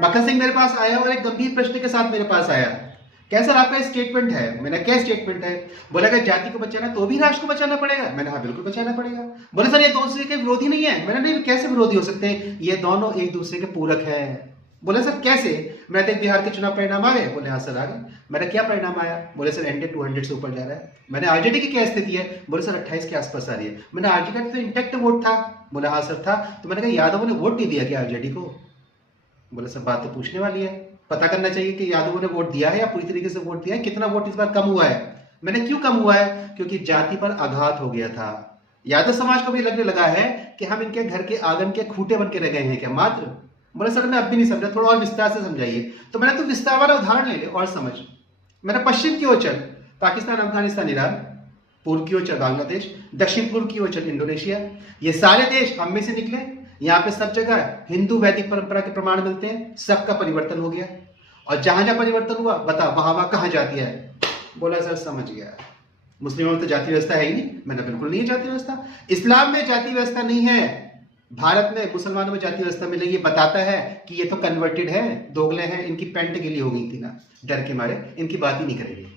मक्खन सिंह मेरे पास आया और एक गंभीर प्रश्न के साथ मेरे पास आया, क्या सर आपका स्टेटमेंट है? मैंने क्या स्टेटमेंट है? बोला अगर जाति को बचाना तो भी राष्ट्र को बचाना पड़ेगा। मैंने हाँ बिल्कुल बचाना पड़ेगा। बोले सर ये दोनों दूसरे के विरोधी नहीं है। मैंने नहीं, कैसे विरोधी हो सकते हैं? ये दोनों एक दूसरे के पूरक है। बोले सर कैसे? मैं देख बिहार के चुनाव परिणाम आ गए? बोले हाँ सर आ गए। मैंने क्या परिणाम आया? बोले सर एनडीए 200 से ऊपर जा रहा है। मैंने आरजेडी की क्या स्थिति है? बोले सर 28 के आसपास आ रही है। मैंने आरजेडी का तो इंटैक्ट वोट था। बोले हाँ सर था। तो मैंने कहा यादवों ने वोट नहीं दिया क्या आरजेडी को? बोले सर बात तो पूछने वाली है, पता करना चाहिए कि यादवों ने वोट दिया है या पूरी तरीके से वोट दिया है, कितना वोट इस बार कम हुआ है। मैंने क्यों कम हुआ है? क्योंकि जाति पर आघात हो गया था। यादव समाज को भी लगने लगा है कि हम इनके घर के आंगन के खूंटे बन के रह गए हैं क्या मात्र? बोले सर मैं अब भी नहीं समझा, थोड़ा और विस्तार से समझाइए। तो मैंने तो विस्तार वाला उदाहरण ले ले और समझ। मैंने पश्चिम की ओर चल, पाकिस्तान, अफगानिस्तान, ईरान, पूर्व की ओर चल बांग्लादेश, दक्षिण पूर्व की ओर चल इंडोनेशिया, ये सारे देश हम में से निकले। यहाँ पे सब जगह हिंदू वैदिक परंपरा के प्रमाण मिलते हैं, सबका परिवर्तन हो गया। और जहां जहां परिवर्तन हुआ बता वहां वहां कहां जाती है? बोला सर समझ गया, मुस्लिमों में तो जाति व्यवस्था है ही नहीं। मैंने बिल्कुल नहीं है जाति व्यवस्था, इस्लाम में जाति व्यवस्था नहीं है। भारत में मुसलमानों में जाति व्यवस्था मिलेगी, बताता है कि ये तो कन्वर्टेड है, दोगले हैं, इनकी पैंट गिली हो गई थी ना, डर के मारे इनकी बात ही नहीं करेंगे।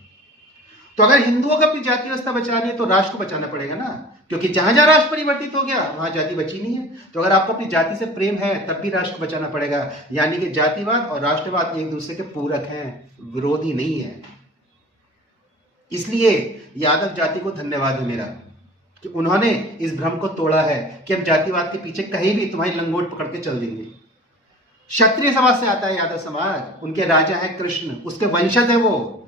तो अगर हिंदुओं को अपनी जाति व्यवस्था बचानी है तो राष्ट्र को बचाना पड़ेगा ना, क्योंकि जहां जहां राष्ट्र परिवर्तित हो गया वहां जाति बची नहीं है। तो अगर आपको अपनी जाति से प्रेम है तब भी राष्ट्र को बचाना पड़ेगा। यानी कि जातिवाद और राष्ट्रवाद एक दूसरे के पूरक हैं, विरोधी नहीं है। इसलिए यादव जाति को धन्यवाद है मेरा कि उन्होंने इस भ्रम को तोड़ा है कि हम जातिवाद के पीछे कहीं भी तुम्हारी लंगोट पकड़ के चल देंगे। क्षत्रिय समाज से आता है यादव समाज, उनके राजा है कृष्ण, उसके वंशज है वो।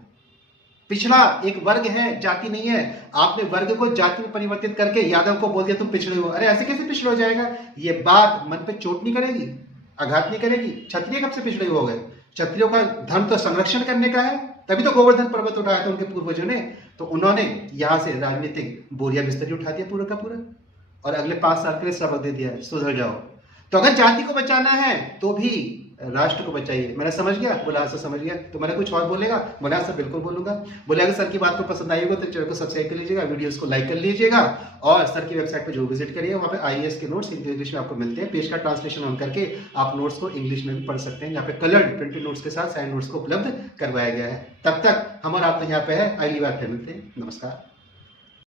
पिछड़ा एक वर्ग है, जाति नहीं है। आपने वर्ग को जाति में परिवर्तित करके यादव को बोल दिया तुम पिछड़े हो। अरे ऐसे कैसे पिछड़े हो जाएगा? ये बात मन पे चोट नहीं करेगी, आघात नहीं करेगी? क्षत्रिय कब से पिछड़े हो गए? क्षत्रियों का धर्म तो संरक्षण करने का है, तभी तो गोवर्धन पर्वत उठाया था उनके पूर्वजों ने। तो उन्होंने यहां से राजनीतिक बोरिया बिस्तरी उठा दिया पूरा का पूरा, और अगले 5 साल के लिए सबक दे दिया सुधर जाओ। तो अगर जाति को बचाना है तो भी राष्ट्र को बचाइए। मैंने समझ गया? बोला हाँ सर समझ गया। तो मैंने कुछ और बोलेगा? बोला सर बिल्कुल बोलूंगा। बोले अगर सर की बात को पसंद आई होगा तो चैनल को सब्सक्राइब कर लीजिएगा, वीडियोस को लाइक कर लीजिएगा, और सर की वेबसाइट पर जरूर विजिट करिए। वहाँ पे आईएएस के नोट्स इंग्लिश में आपको मिलते हैं। पेज का ट्रांसलेशन ऑन करके आप नोट्स को इंग्लिश में भी पढ़ सकते हैं। यहाँ पे कलर्ड प्रिंटेड नोट्स के साथ साइन नोट्स को उपलब्ध करवाया गया है। तब तक हम और आप तो यहाँ पे है, अगली बार फिर मिलते हैं। नमस्कार।